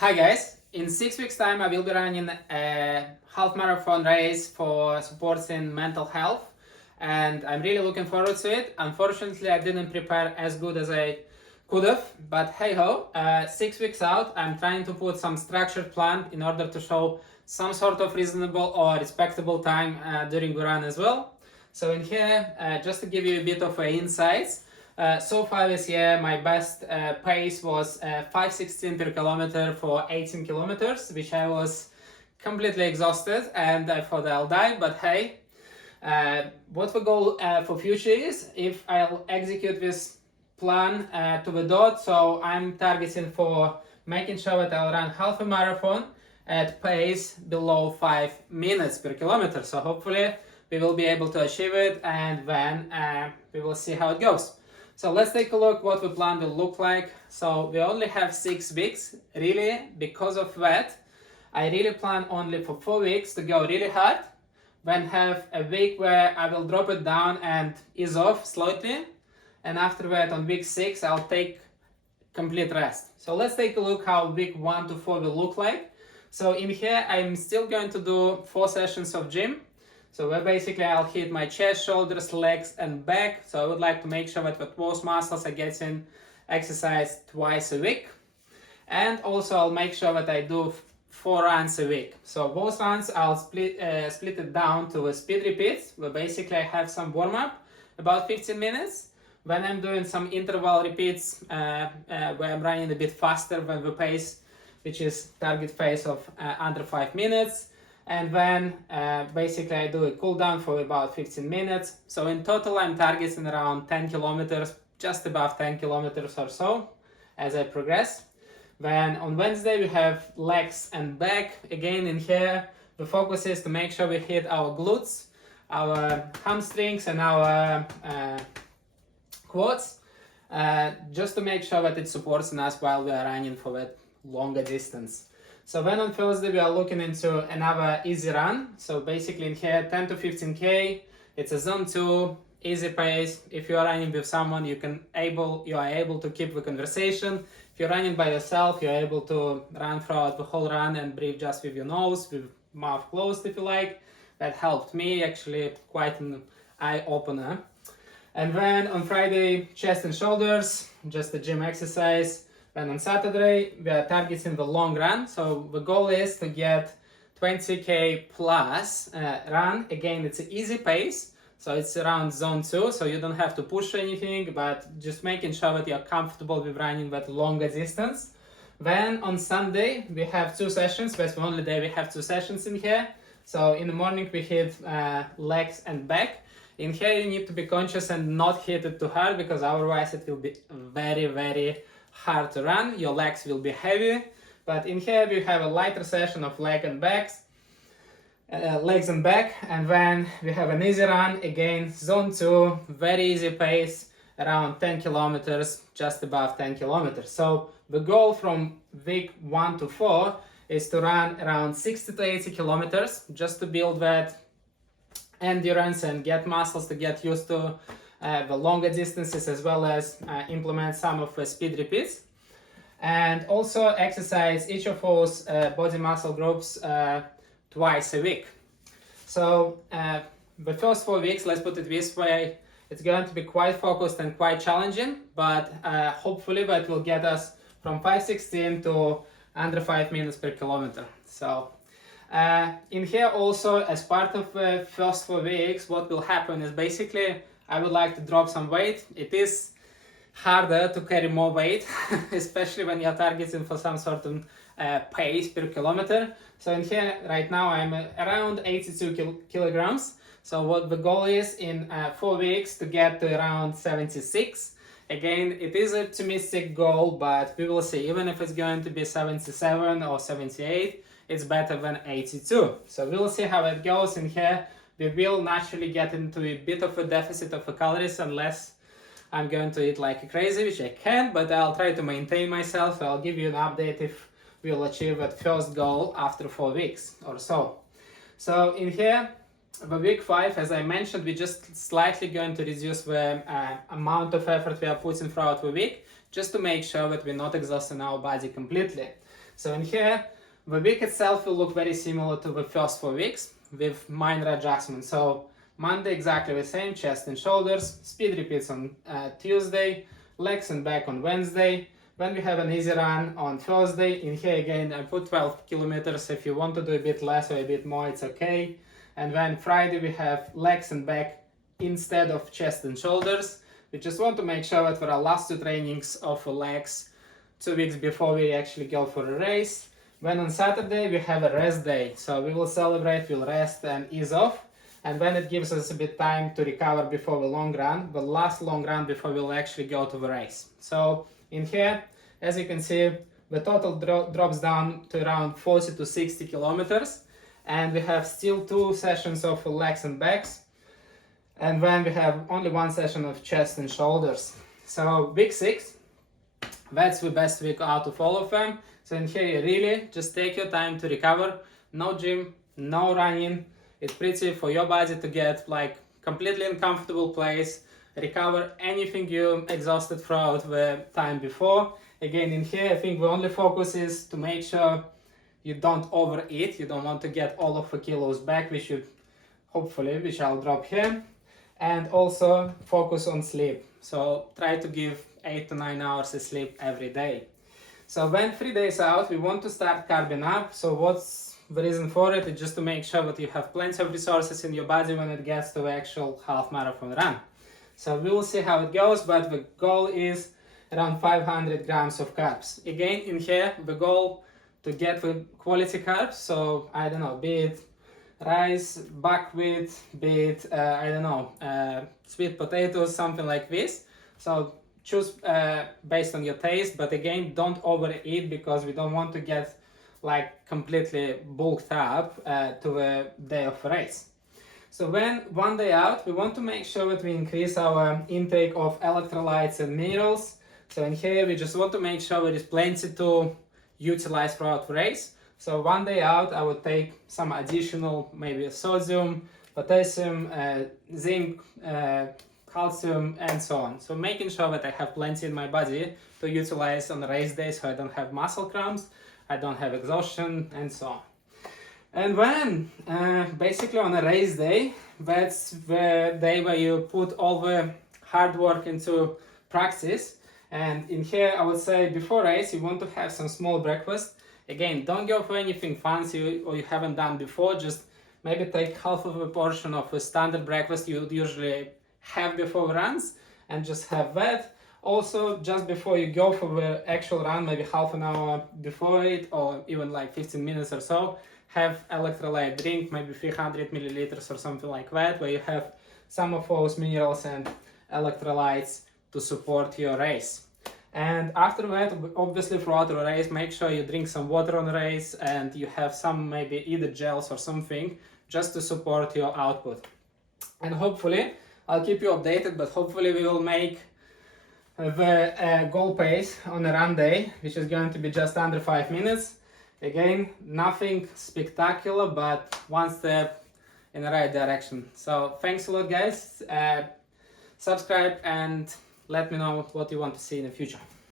Hi guys, in 6 weeks time I will be running a half marathon race for supporting mental health and I'm really looking forward to it. Unfortunately I didn't prepare as good as I could have, but hey ho, 6 weeks out I'm trying to put some structured plan in order to show some sort of reasonable or respectable time during the run as well. So in here, just to give you a bit of insights, so far this year my best pace was 5:16 per kilometer for 18 kilometers, which I was completely exhausted and I thought I'll die, but hey, what the goal for future is, if I'll execute this plan to the dot, so I'm targeting for making sure that I'll run half a marathon at pace below 5 minutes per kilometer. So hopefully we will be able to achieve it and then we will see how it goes. So let's take a look what the plan will look like. So we only have 6 weeks, really. Because of that, I really plan only for 4 weeks to go really hard, then have a week where I will drop it down and ease off slightly, and after that on week 6 I'll take complete rest. So let's take a look how week 1 to 4 will look like. So in here I'm still going to do 4 sessions of gym. So where basically I'll hit my chest, shoulders, legs and back. So I would like to make sure that those muscles are getting exercise twice a week. And also I'll make sure that I do 4 runs a week. So those runs I'll split it down to speed repeats, where basically I have some warm up, about 15 minutes. When I'm doing some interval repeats where I'm running a bit faster than the pace, which is target pace of under 5 minutes. And then basically I do a cool down for about 15 minutes. So in total I'm targeting around 10 kilometers, just above 10 kilometers or so as I progress. Then on Wednesday we have legs and back. Again in here the focus is to make sure we hit our glutes, our hamstrings and our quads, just to make sure that it supports us while we are running for that longer distance. So then on Thursday we are looking into another easy run. So basically in here 10 to 15k, it's a zone 2, easy pace. If you are running with someone, you are able to keep the conversation. If you're running by yourself, you're able to run throughout the whole run and breathe just with your nose, with mouth closed if you like. That helped me, actually quite an eye opener. And then on Friday, chest and shoulders, just a gym exercise. And on Saturday, we are targeting the long run. So the goal is to get 20k plus run. Again, it's an easy pace. So it's around zone 2. So you don't have to push anything, but just making sure that you're comfortable with running that longer distance. Then on Sunday, we have 2 sessions. That's the only day we have 2 sessions in here. So in the morning, we hit legs and back. In here, you need to be conscious and not hit it too hard, because otherwise it will be very, very hard to run. Your legs will be heavy, but in here we have a lighter session of legs and back, and then we have an easy run, again zone 2, very easy pace, around 10 kilometers, just above 10 kilometers. So the goal from week 1 to 4 is to run around 60 to 80 kilometers, just to build that endurance and get muscles to get used to the longer distances, as well as implement some of the speed repeats, and also exercise each of those body muscle groups twice a week. So the first 4 weeks, let's put it this way, it's going to be quite focused and quite challenging, but hopefully that will get us from 5:16 to under 5 minutes per kilometer. So in here also, as part of the first 4 weeks, what will happen is basically I would like to drop some weight. It is harder to carry more weight, especially when you're targeting for some sort of pace per kilometer. So in here right now I'm around 82 kilograms. So what the goal is in 4 weeks to get to around 76. Again, it is an optimistic goal, but we will see. Even if it's going to be 77 or 78, it's better than 82. So we will see how it goes in here. We will naturally get into a bit of a deficit of calories unless I'm going to eat like crazy, which I can, but I'll try to maintain myself. I'll give you an update if we'll achieve that first goal after 4 weeks or so. So in here, the week 5, as I mentioned, we're just slightly going to reduce the amount of effort we are putting throughout the week, just to make sure that we're not exhausting our body completely. So in here, the week itself will look very similar to the first 4 weeks with minor adjustments. So Monday exactly the same, chest and shoulders, speed repeats on Tuesday, legs and back on Wednesday. Then we have an easy run on Thursday. In here again, I put 12 kilometers. If you want to do a bit less or a bit more, it's okay. And then Friday we have legs and back instead of chest and shoulders. We just want to make sure that for our last 2 trainings of legs 2 weeks before we actually go for a race. Then on Saturday we have a rest day, so we will celebrate, we'll rest and ease off, and then it gives us a bit time to recover before the long run, the last long run before we'll actually go to the race. So in here, as you can see, the total drops down to around 40 to 60 kilometers, and we have still 2 sessions of legs and backs, and then we have only 1 session of chest and shoulders. So week 6, that's the best week out of all of them. So in here you really just take your time to recover. No gym, no running. It's pretty for your body to get like completely uncomfortable place, recover anything you exhausted throughout the time before. Again, in here I think the only focus is to make sure you don't overeat. You don't want to get all of the kilos back, which I'll drop here. And also focus on sleep. So try to give 8 to 9 hours of sleep every day. So when 3 days out, we want to start carbing up. So what's the reason for it? It's just to make sure that you have plenty of resources in your body when it gets to the actual half marathon run. So we will see how it goes, but the goal is around 500 grams of carbs. Again, in here, the goal to get the quality carbs. So I don't know, be it rice, buckwheat, be it, sweet potatoes, something like this. So choose based on your taste, but again, don't overeat because we don't want to get like completely bulked up to the day of race. So when 1 day out, we want to make sure that we increase our intake of electrolytes and minerals. So in here, we just want to make sure there is plenty to utilize throughout the race. So 1 day out, I would take some additional, maybe sodium, potassium, zinc, calcium, and so on. So making sure that I have plenty in my body to utilize on the race day, so I don't have muscle cramps, I don't have exhaustion, and so on. And when basically on a race day, that's the day where you put all the hard work into practice. And in here, I would say before race, you want to have some small breakfast. Again, don't go for anything fancy or you haven't done before. Just maybe take half of a portion of a standard breakfast you would usually have before runs and just have that. Also, just before you go for the actual run, maybe half an hour before it or even like 15 minutes or so, have electrolyte drink, maybe 300 milliliters or something like that, where you have some of those minerals and electrolytes to support your race. And after that, obviously throughout the race, make sure you drink some water on the race and you have some maybe either gels or something just to support your output. And hopefully, I'll keep you updated, but hopefully we will make the goal pace on a run day, which is going to be just under 5 minutes. Again, nothing spectacular, but one step in the right direction. So thanks a lot, guys. Subscribe and let me know what you want to see in the future.